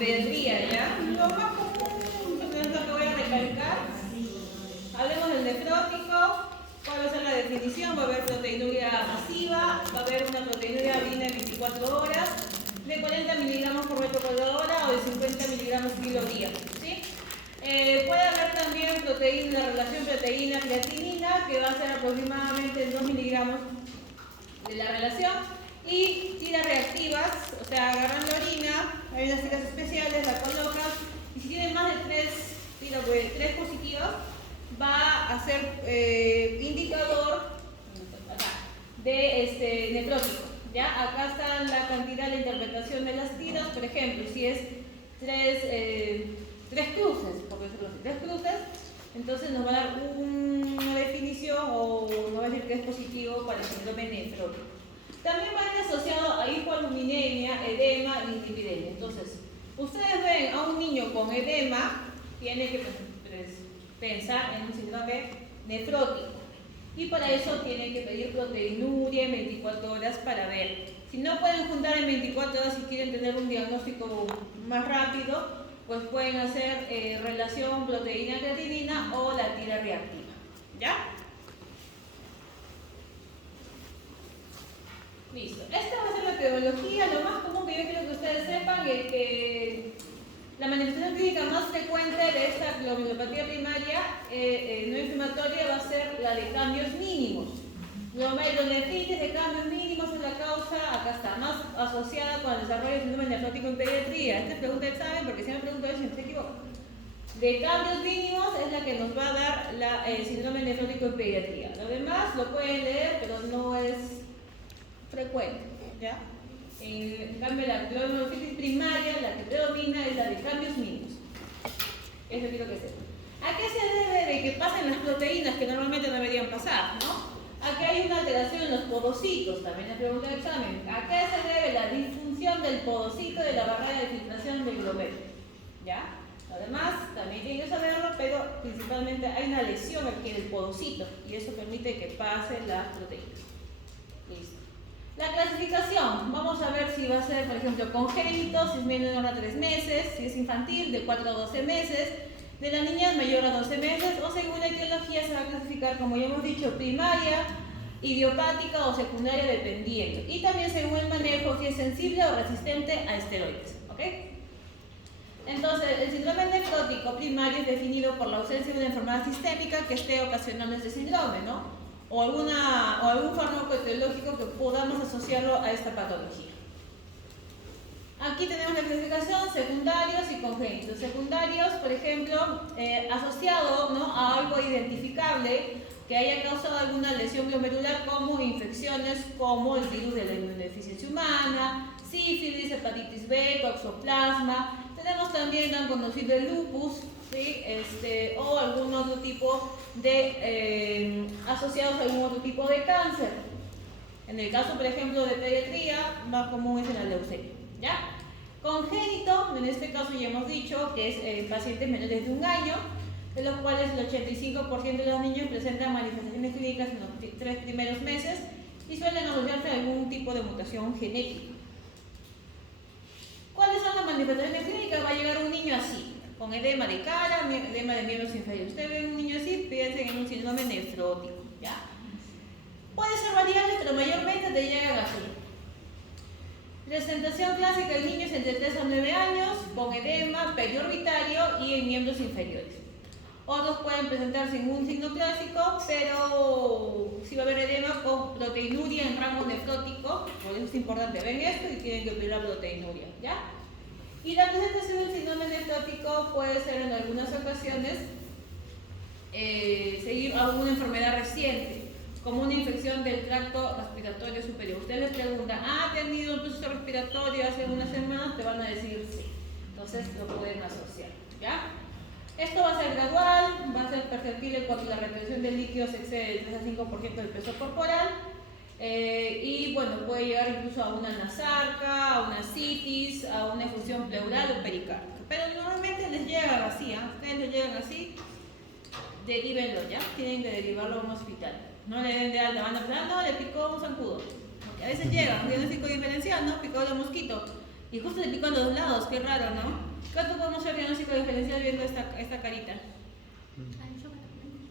pediatría, ¿ya? Lo más común, es lo que voy a recalcar. Hablemos del nefrótico. ¿Cuál va a ser la definición? Va a haber proteinuria masiva, va a haber una proteinuria alina de 24 horas, de 40 miligramos por metro cuadrado hora o de 50 miligramos kilo día, ¿sí? Puede haber también proteína, la relación proteína-creatinina, que va a ser aproximadamente 2 miligramos de la relación, y tiras reactivas, o sea, agarran la orina, hay unas tiras especiales, la colocas, y si tienen más de 3 positivas, va a ser indicador de nefrótico. ¿Ya? Acá está la cantidad de interpretación de las tiras, por ejemplo, si es 3 cruces, por decirlo así, 3 cruces, entonces nos va a dar una definición o nos va a decir que es positivo para el síndrome nefrótico. También va a ir asociado a hipoaluminemia, edema y lipidemia. Entonces, ustedes ven a un niño con edema, tiene que pensar en un síndrome nefrótico. Y para eso tienen que pedir proteinuria en 24 horas para ver. Si no pueden juntar en 24 horas y quieren tener un diagnóstico más rápido, pues pueden hacer relación proteína-creatinina o la tira reactiva. ¿Ya? Listo. Esta va a ser la epidemiología. Lo más común que yo quiero que ustedes sepan es que la manifestación clínica más frecuente de esta glomulopatía primaria no inflamatoria va a ser la de cambios mínimos. Glomerulonefritis de cambios mínimos es la causa, acá está, más asociada con el desarrollo del síndrome nefrótico en pediatría. Esta es pregunta de examen porque si me pregunto eso, no se equivoca. De cambios mínimos es la que nos va a dar el síndrome nefrótico en pediatría. Lo demás lo pueden leer, pero no es frecuente, ¿ya? En cambio, la glomulonefritis primaria, la que predomina, es la de cambios mínimos. Eso quiero que sepan. ¿A qué se debe de que pasen las proteínas que normalmente no deberían pasar, no? A que hay una alteración en los podocitos, también es pregunta de examen. ¿A qué se debe la disfunción del podocito de la barrera de filtración del glomérulo? ¿Ya? Además, también tienen que saberlo, pero principalmente hay una lesión aquí en el podocito y eso permite que pasen las proteínas. Listo. La clasificación, vamos a ver si va a ser, por ejemplo, congénito, si es menor a 3 meses, si es infantil, de 4 a 12 meses, de la niña es mayor a 12 meses, o según la etiología se va a clasificar, como ya hemos dicho, primaria, idiopática o secundaria, dependiendo. Y también según el manejo, si es sensible o resistente a esteroides. ¿Ok? Entonces, el síndrome nefrótico primario es definido por la ausencia de una enfermedad sistémica que esté ocasionando este síndrome, ¿no? O algún fármaco etiológico que podamos asociarlo a esta patología. Aquí tenemos la clasificación, secundarios y congénitos. Secundarios, por ejemplo, asociado, ¿no?, a algo identificable que haya causado alguna lesión glomerular, como infecciones como el virus de la inmunodeficiencia humana, sífilis, hepatitis B, toxoplasma. Tenemos también tan conocido el lupus, ¿sí? O algún otro tipo de asociados a algún otro tipo de cáncer. En el caso, por ejemplo, de pediatría, más común es en la leucemia, ¿ya? Congénito, en este caso ya hemos dicho que es pacientes menores de 1 año, de los cuales el 85% de los niños presentan manifestaciones clínicas en los 3 primeros meses y suelen asociarse a algún tipo de mutación genética. ¿Cuáles son las manifestaciones clínicas? Va a llegar un niño así, con edema de cara, edema de miembros inferiores. Usted ve un niño así, piensen en un síndrome nefrótico, ¿ya? Puede ser variable, pero mayormente te llegan así. Presentación clásica del niño es entre 3 a 9 años, con edema periorbitario y en miembros inferiores. Otros pueden presentar sin un signo clásico, pero sí va a haber edema con proteinuria en rango nefrótico, por eso es importante, ven esto y tienen que pedir la proteinuria, ¿ya? Y la presentación del síndrome nefrótico puede ser en algunas ocasiones seguir a alguna enfermedad reciente, como una infección del tracto respiratorio superior. Usted les pregunta, ¿ha tenido un proceso respiratorio hace unas semanas? Te van a decir sí. Entonces lo pueden asociar, ¿ya? Esto va a ser gradual, va a ser perceptible cuando la retención de líquidos excede el 3 a 5% del peso corporal. Y bueno, puede llegar incluso a una nasarca, a una citis, a una efusión pleural o pericárdica. Pero normalmente les llegan así, ustedes les llegan así, derívenlo, ¿ya? Tienen que derivarlo a un hospital. No le den de alta, van a pensar, no, le picó un zancudo. Porque a veces llegan, diagnóstico diferencial, ¿no? Picado de mosquito. Y justo le pico a los dos lados, qué raro, ¿no? ¿Cuánto podemos hacer diagnóstico diferencial viendo esta carita?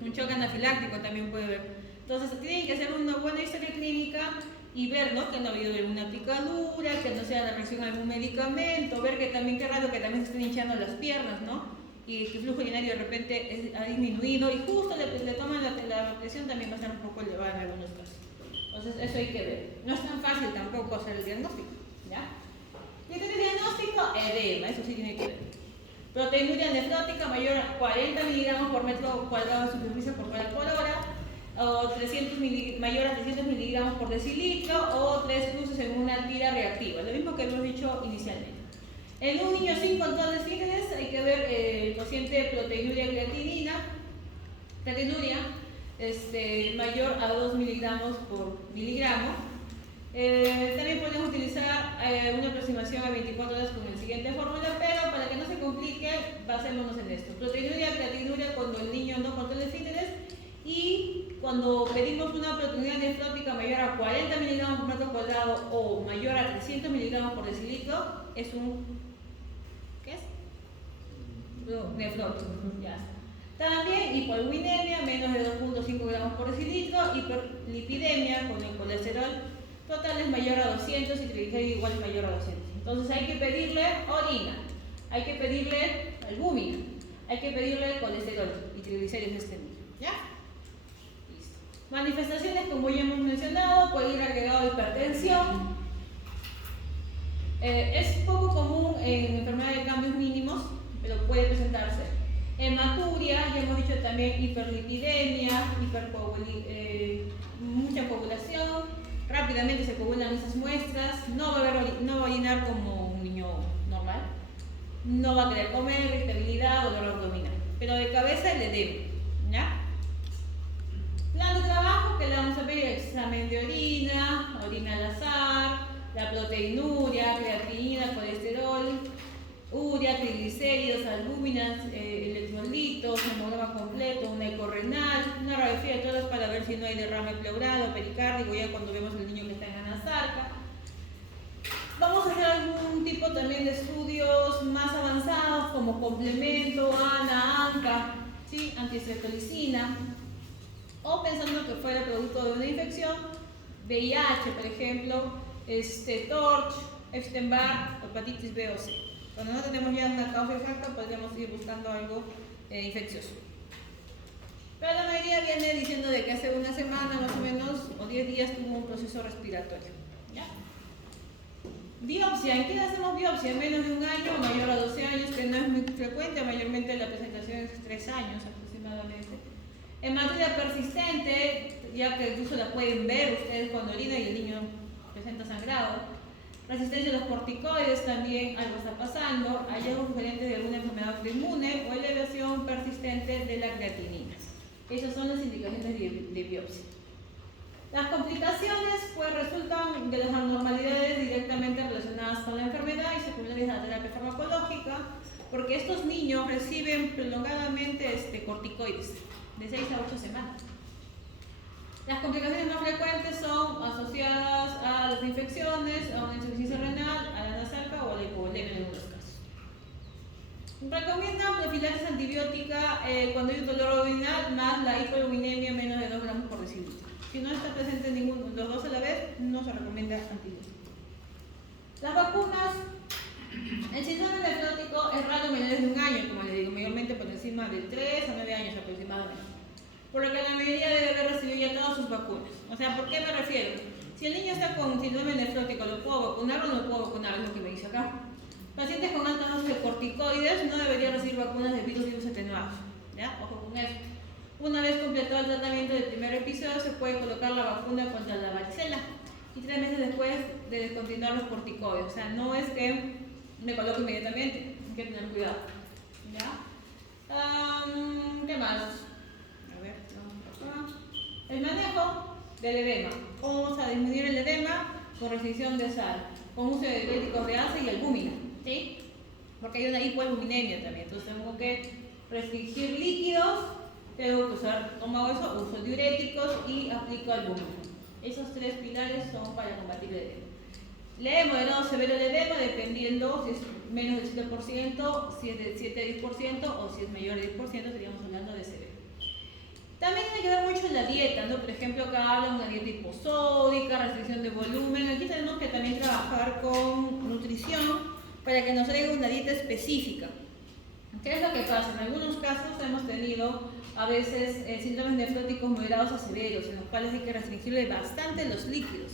Un choque anafiláctico también puede ver. Entonces tienen que hacer una buena historia clínica y ver, ¿no?, que no ha habido alguna picadura, que no sea la reacción a algún medicamento, ver que también, qué raro que también se estén hinchando las piernas, ¿no? Y que el flujo urinario de repente ha disminuido y justo le toman la presión también va a ser un poco elevada en algunos casos. Entonces eso hay que ver. No es tan fácil tampoco hacer el diagnóstico, ¿ya? ¿Y tienes diagnóstico? Edema, eso sí tiene que ver. Proteinuria nefrótica mayor a 40 miligramos por metro cuadrado de superficie corporal por hora, o mayor a 300 miligramos por decilitro, o 3 cruces en una tira reactiva, lo mismo que hemos dicho inicialmente. En un niño sin control de esfínteres hay que ver el cociente de proteinuria creatinuria mayor a 2 miligramos por miligramo. También podemos utilizar una aproximación a 24 horas con el siguiente fórmula, pero para que no se complique, basémonos en esto. Proteinuria, creatinuria cuando el niño no controla esfínteres, y cuando pedimos una proteinuria nefrótica mayor a 40 miligramos por metro cuadrado o mayor a 300 miligramos por decilitro, es un... ¿qué es? Nefrótico, ya está. También hipoalbuminemia, menos de 2.5 gramos por decilitro, hiperlipidemia con el colesterol total es mayor a 200 y triglicéridos igual es mayor a 200. Entonces hay que pedirle orina, hay que pedirle albúmina, hay que pedirle colesterol y triglicéridos de este niño. ¿Ya? Listo. Manifestaciones, como ya hemos mencionado, puede ir agregado hipertensión. Es poco común en enfermedades de cambios mínimos, pero puede presentarse. Hematuria, ya hemos dicho también hiperlipidemia, mucha coagulación, rápidamente se coagulan esas muestras, no va a llenar como un niño normal, no va a querer comer, irritabilidad, dolor abdominal, pero de cabeza el edema, ¿ya? Plan de trabajo que le vamos a pedir: examen de orina, orina al azar, la proteinuria, creatinina, colesterol, urea, triglicéridos, albúminas, electrolitos, hemograma completo, una eco renal, una radiografía de todas para ver si no hay derrame pleural o pericárdico, ya cuando vemos al niño que está en anasarca. Vamos a hacer algún tipo también de estudios más avanzados como complemento, ANA, ANCA, ¿sí?, antiacetolicina, o pensando que fuera producto de una infección, VIH, por ejemplo, TORCH, Epstein-Barr, hepatitis B o C. Cuando no tenemos ya una causa exacta, podríamos ir buscando algo infeccioso. Pero la mayoría viene diciendo de que hace una semana más o menos, o 10 días, tuvo un proceso respiratorio. ¿Ya? Biopsia. ¿En qué hacemos biopsia? En menos de un año, mayor a 12 años, que no es muy frecuente, mayormente la presentación es 3 años aproximadamente. Hematuria persistente, ya que incluso la pueden ver ustedes cuando orina y el niño presenta sangrado. Resistencia a los corticoides, también algo está pasando, hallazgos sugerentes de alguna enfermedad autoinmune o elevación persistente de la creatinina. Esas son las indicaciones de biopsia. Las complicaciones pues resultan de las anormalidades directamente relacionadas con la enfermedad y secundarias a la terapia farmacológica, porque estos niños reciben prolongadamente corticoides de 6 a 8 semanas. Las complicaciones más frecuentes son asociadas a las infecciones, a una insuficiencia renal, a la anasarca o a la hipovolemia en algunos casos. Recomiendan profilaxis antibiótica cuando hay un dolor abdominal más la hipoalbuminemia menos de 2 gramos por decilitro. Si no está presente ninguno de los dos a la vez, no se recomienda antibiótico. Las vacunas, el síndrome nefrótico es raro menores de un año, como les digo, mayormente por encima de 3 a 9 años aproximadamente. Por lo que la mayoría debe haber recibido ya todas sus vacunas. O sea, ¿por qué me refiero? Si el niño está con síndrome nefrótico, ¿lo puedo vacunar o no lo puedo vacunar? Es lo que me dice acá. Pacientes con alta dosis de corticoides no deberían recibir vacunas de virus atenuados. ¿Ya? Ojo con eso. Una vez completado el tratamiento del primer episodio, se puede colocar la vacuna contra la varicela. Y 3 meses después de descontinuar los corticoides. O sea, no es que me coloque inmediatamente. Hay que tener cuidado. ¿Ya? ¿Qué más? El manejo del edema. ¿Cómo vamos a disminuir el edema? Con restricción de sal, con uso de diuréticos de alza y albúmina, ¿sí? Porque hay una hipoalbuminemia también, entonces tengo que restringir líquidos, tengo que usar, como eso, uso diuréticos y aplico albúmina. Esos 3 pilares son para combatir el edema. leve, moderado, severo el edema, dependiendo si es menos del 7%, si es de 7 a 10% o si es mayor de 10%, estaríamos hablando de severo. También hay que ver mucho en la dieta, ¿no? Por ejemplo, acá habla de una dieta hiposódica, restricción de volumen. Aquí tenemos que también trabajar con nutrición para que nos traiga una dieta específica. ¿Qué es lo que pasa? En algunos casos hemos tenido a veces síntomas nefróticos moderados a severos, en los cuales hay que restringirle bastante los líquidos.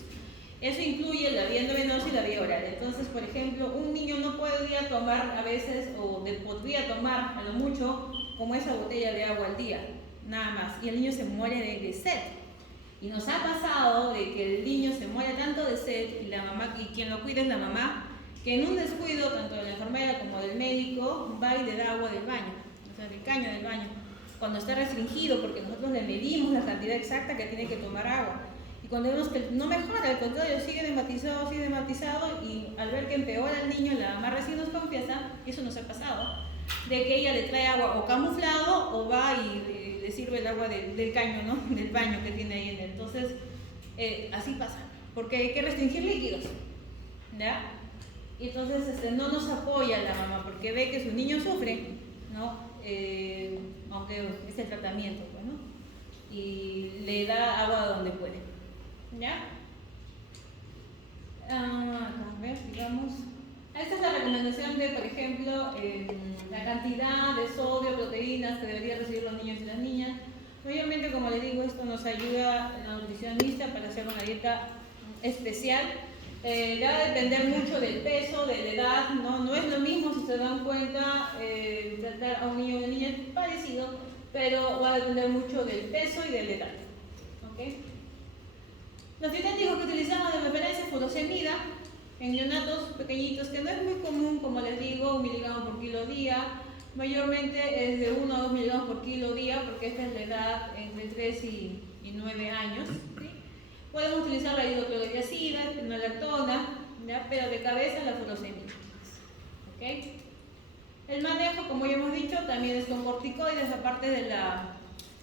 Eso incluye la vía endovenosa y la vía oral. Entonces, por ejemplo, un niño no podría tomar a veces, o podría tomar a lo mucho, como esa botella de agua al día, nada más. Y el niño se muere de sed. Y nos ha pasado de que el niño se muere tanto de sed y la mamá, y quien lo cuida es la mamá, que en un descuido, tanto de la enfermera como del médico, va y le da agua del baño, o sea, del caño del baño, cuando está restringido, porque nosotros le medimos la cantidad exacta que tiene que tomar agua. Y cuando vemos que no mejora, al contrario, sigue dematizado, y al ver que empeora el niño, la mamá recién nos confiesa, y eso nos ha pasado, de que ella le trae agua o camuflado o va y le sirve el agua del caño, ¿no? Del baño que tiene ahí en él. Entonces, así pasa, porque hay que restringir líquidos, ¿ya? Y entonces no nos apoya la mamá porque ve que su niño sufre, ¿no? Aunque es el tratamiento, pues, ¿no? Y le da agua donde puede, ¿ya? A ver, digamos, esta es la recomendación de, por ejemplo, la cantidad de sodio, proteínas que deberían recibir los niños y las niñas. Obviamente, como les digo, esto nos ayuda en la nutricionista para hacer una dieta especial. Va a depender mucho del peso, de la edad, no es lo mismo, si se dan cuenta, tratar a un niño o una niña parecido, pero va a depender mucho del peso y de la edad. ¿Okay? Los dietéticos que utilizamos de preferencia furosemida en neonatos pequeñitos, que no es muy común, como les digo, 1 miligramos por kilo día, mayormente es de 1 a 2 miligramos por kilo día, porque esta es la edad entre 3 y 9 años. ¿Sí? Podemos utilizar la hidroclorotiazida, naltrexona, pero de cabeza la furosemida. ¿Okay? El manejo, como ya hemos dicho, también es con corticoides, aparte de la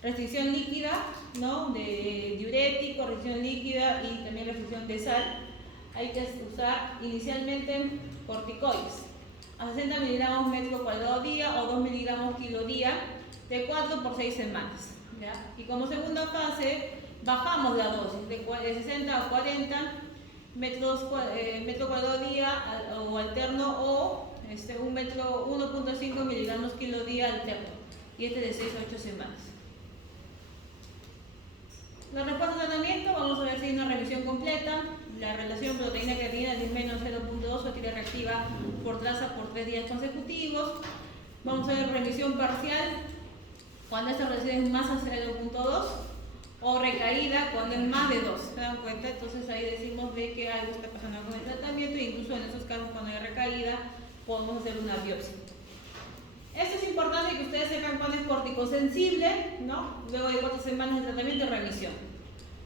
restricción líquida, ¿no? De diurético, restricción líquida y también restricción de sal. Hay que usar inicialmente corticoides a 60 miligramos metro cuadrado día o 2 miligramos kilo día de 4 por 6 semanas. ¿Ya? Y como segunda fase, bajamos la dosis de 60 a 40 metro cuadrado día o alterno o 1.5 miligramos kilo día alterno, y de 6 a 8 semanas. La respuesta al tratamiento, vamos a ver si hay una revisión completa. La relación proteína-creatinina es menos 0.2 o actividad reactiva por traza por 3 días consecutivos. Vamos a ver revisión parcial cuando esta relación es más a 0.2 o recaída cuando es más de 2. ¿Se dan cuenta? Entonces ahí decimos de que algo está pasando con el tratamiento, e incluso en esos casos cuando hay recaída podemos hacer una biopsia. Esto es importante que ustedes sepan cuándo es corticosensible, ¿no? Luego de 4 semanas de tratamiento y remisión.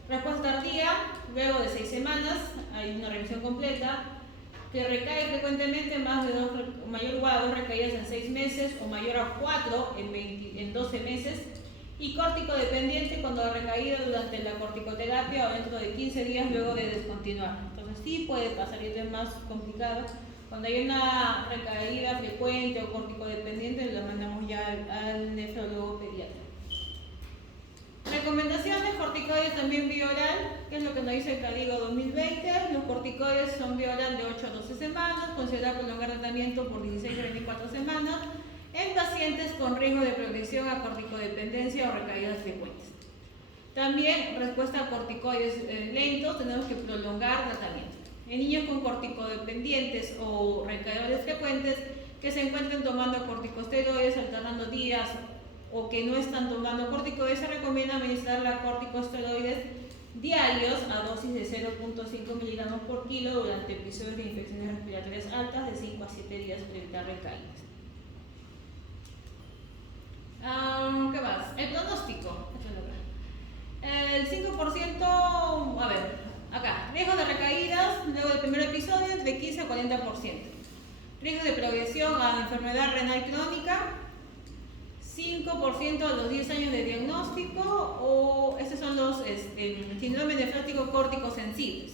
Respuesta tardía, luego de 6 semanas, hay una revisión completa, que recae frecuentemente más de mayor o igual a 2 recaídas en 6 meses o mayor a 4 en 12 meses, y córtico-dependiente cuando la recaída durante la corticoterapia o dentro de 15 días luego de descontinuar. Entonces sí puede pasar, y es más complicado. Cuando hay una recaída frecuente o córtico-dependiente, la mandamos ya al nefrólogo pediatra. Recomendaciones: corticoides también vía oral, que es lo que nos dice el CADIGO 2020. Los corticoides son vía oral de 8 a 12 semanas, considerar prolongar tratamiento por 16 a 24 semanas en pacientes con riesgo de progresión a corticodependencia o recaídas frecuentes. También respuesta a corticoides lentos, tenemos que prolongar tratamiento. En niños con corticodependientes o recaídas frecuentes que se encuentren tomando corticosteroides alternando días o que no están tomando corticoides, se recomienda administrar la corticosteroides diarios a dosis de 0.5 miligramos por kilo durante episodios de infecciones respiratorias altas de 5 a 7 días para evitar recaídas. ¿Qué más? El pronóstico. El 5%, a ver, acá, riesgo de recaídas luego del primer episodio entre 15 a 40%. Riesgo de progresión a enfermedad renal crónica, 5% a los 10 años de diagnóstico, o estos son los síndromes nefróticos córticos sensibles.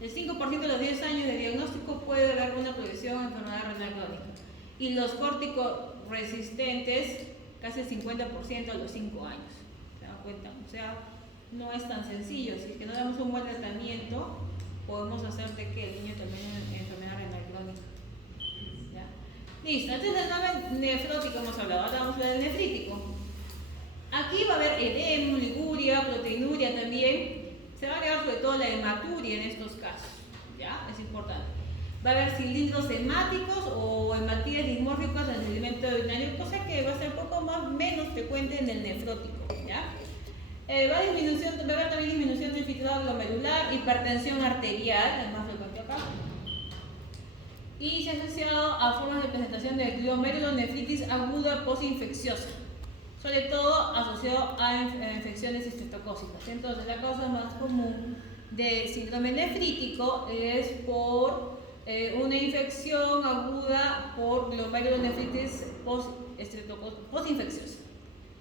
El 5% de los 10 años de diagnóstico puede haber una progresión de enfermedad renal crónica. Y los corticoresistentes, casi el 50% a los 5 años. ¿Se dan cuenta? O sea, no es tan sencillo. Si es que no damos un buen tratamiento, podemos hacer de que el niño termine en enfermedad renal crónica. ¿Ya? Listo, entonces del nefrótico hemos hablado. Ahora vamos a hablar del nefrítico. Aquí va a haber edema, liguria, proteinuria también. Se va a agregar sobre todo la hematuria en estos casos, ¿ya? Es importante. Va a haber cilindros hemáticos o hematías dismórficas en el sedimento urinario, cosa que va a ser poco menos frecuente en el nefrótico, ¿ya? Va a haber también disminución del filtrado glomerular, hipertensión arterial, es más frecuente acá. Y se ha asociado a formas de presentación de glomerulonefritis aguda postinfecciosa, sobre todo asociado a infecciones estreptocócicas. Entonces, la causa más común de síndrome nefrítico es por una infección aguda por glomerulonefritis postinfecciosa,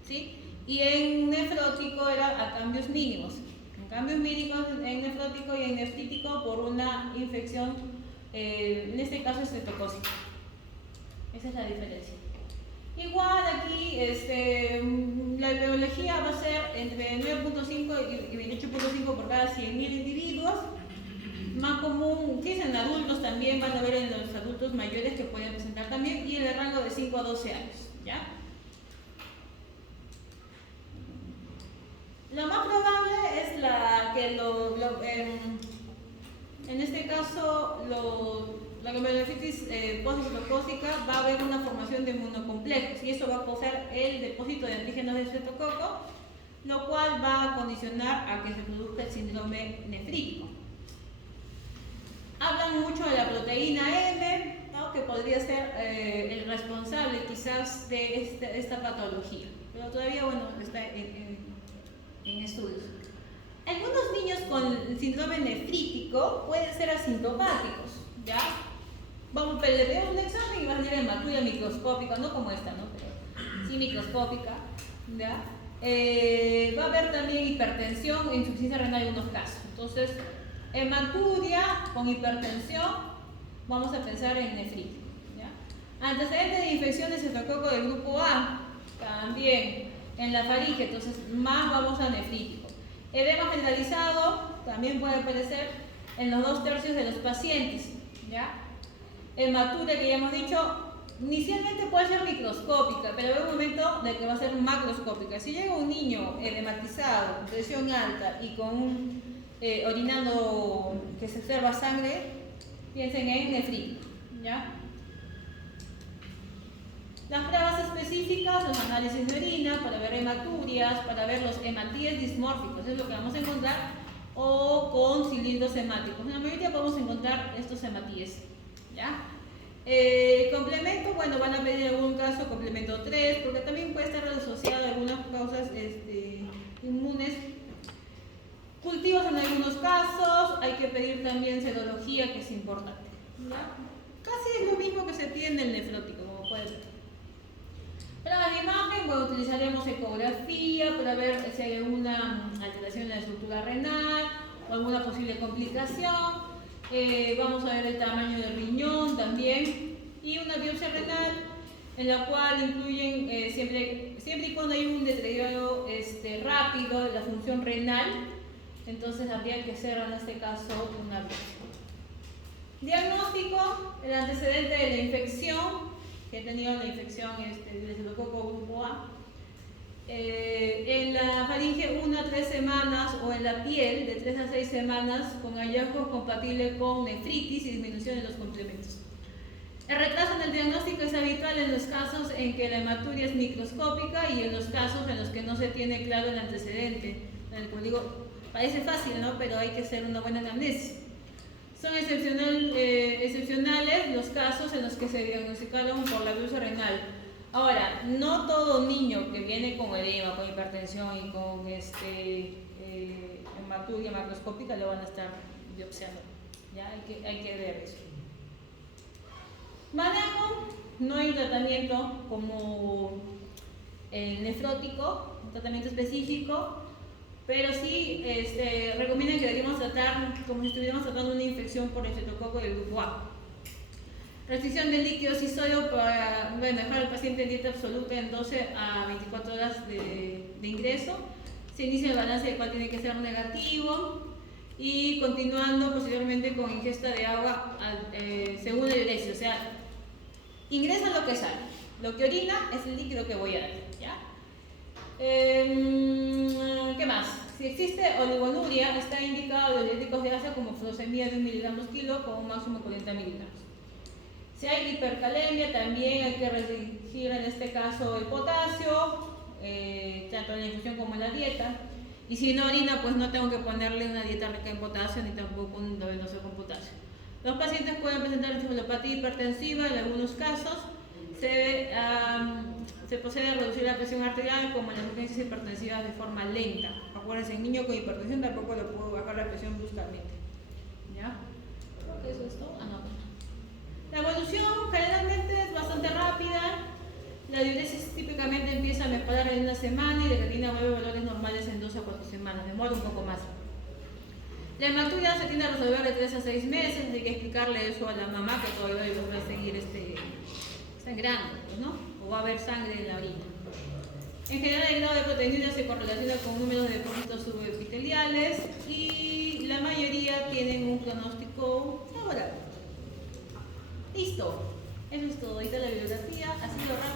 ¿sí? Y en nefrótico era a cambios mínimos. En cambios mínimos en nefrótico y en nefrítico por una infección, en este caso estreptocócica. Esa es la diferencia. Igual aquí la epidemiología va a ser entre 9.5 y 28.5 por cada 100.000 individuos. Más común, si es en adultos también, van a ver en los adultos mayores que pueden presentar también, y en el rango de 5 a 12 años. ¿Ya? Lo más probable es que en este caso la glomerulonefritis postinfecciosa va a haber una formación de inmunocomplejos y eso va a causar el depósito de antígenos de estreptococo, lo cual va a condicionar a que se produzca el síndrome nefrítico. Hablan mucho de la proteína M, ¿no? Que podría ser el responsable quizás de esta patología, pero todavía está en estudios. Algunos niños con síndrome nefrítico pueden ser asintomáticos, ¿ya? Pero le damos un examen y va a salir hematuria microscópica, no como esta, ¿no? Pero sí microscópica, ¿ya? Va a haber también hipertensión e insuficiencia renal en algunos casos. Entonces, hematuria con hipertensión, vamos a pensar en nefrítico, ¿ya? Antecedentes de infecciones de estreptococo del grupo A, también en la faringe, entonces más vamos a nefrítico. Edema generalizado también puede aparecer en los 2/3 de los pacientes, ¿ya? Hematuria, que ya hemos dicho, inicialmente puede ser microscópica, pero hay un momento de que va a ser macroscópica. Si llega un niño edematizado, presión alta y con orinando que se observa sangre, piensen en nefrítico, ¿ya? Las pruebas específicas, los análisis de orina para ver hematurias, para ver los hematíes dismórficos, es lo que vamos a encontrar, o con cilindros hemáticos. En la mayoría podemos encontrar estos hematíes, ¿ya? Complemento, bueno, van a pedir en algún caso complemento 3, porque también puede estar asociado a algunas causas inmunes. Cultivos en algunos casos, hay que pedir también serología, que es importante, ¿ya? Casi es lo mismo que se pide en el nefrótico, como pueden ver. Para la imagen, bueno, utilizaremos ecografía para ver si hay alguna alteración en la estructura renal o alguna posible complicación. Vamos a ver el tamaño del riñón también y una biopsia renal en la cual incluyen siempre y cuando hay un deterioro rápido de la función renal, entonces habría que hacer en este caso una biopsia. Diagnóstico, el antecedente de la infección, que he tenido la infección del estreptococo grupo A. En la faringe 1 a 3 semanas o en la piel de 3 a 6 semanas con hallazgo compatible con nefritis y disminución de los complementos. El retraso en el diagnóstico es habitual en los casos en que la hematuria es microscópica y en los casos en los que no se tiene claro el antecedente. Como digo, parece fácil, ¿no? Pero hay que hacer una buena anamnesis. Son excepcionales los casos en los que se diagnosticaron por la biopsia renal. Ahora, no todo niño que viene con edema, con hipertensión y con hematuria macroscópica lo van a estar biopsiando. ¿Ya? Hay que ver eso. Manejo, no hay un tratamiento como el nefrótico, un tratamiento específico. pero sí recomiendan que deberíamos tratar como si estuviéramos tratando una infección por estreptococo del grupo A. Restricción de líquidos y sodio para dejar al paciente en dieta absoluta en 12 a 24 horas de ingreso. Se inicia el balance de cual tiene que ser negativo y continuando posteriormente con ingesta de agua según la diuresis, o sea, ingresa lo que sale. Lo que orina es el líquido que voy a dar, ¿ya? ¿Qué más? Si existe oligonuria, está indicado los diuréticos de asa como furosemida de 1 miligramos kilo con un máximo de 40 miligramos. Si hay hipercalemia, también hay que restringir en este caso el potasio, tanto en la infusión como en la dieta. Y si no orina, pues no tengo que ponerle una dieta rica en potasio ni tampoco un endovenoso con potasio. Los pacientes pueden presentar encefalopatía hipertensiva en algunos casos. Se procede a reducir la presión arterial como en las urgencias hipertensivas de forma lenta. Acuérdense, en niño con hipertensión tampoco le puedo bajar la presión bruscamente. ¿Ya? Creo que eso es todo. La evolución generalmente es bastante rápida. La diuresis típicamente empieza a mejorar en una semana y la creatinina vuelve a valores normales en 2 a 4 semanas. Demora un poco más. La hematuria se tiende a resolver de 3 a 6 meses. Hay que explicarle eso a la mamá que todavía va a seguir sangrando, ¿no? O va a haber sangre en la orina. En general, el grado de proteinura se correlaciona con números de depósitos subepiteliales y la mayoría tienen un pronóstico favorable. Listo, eso es todo. Ahorita la bibliografía ha sido rápido.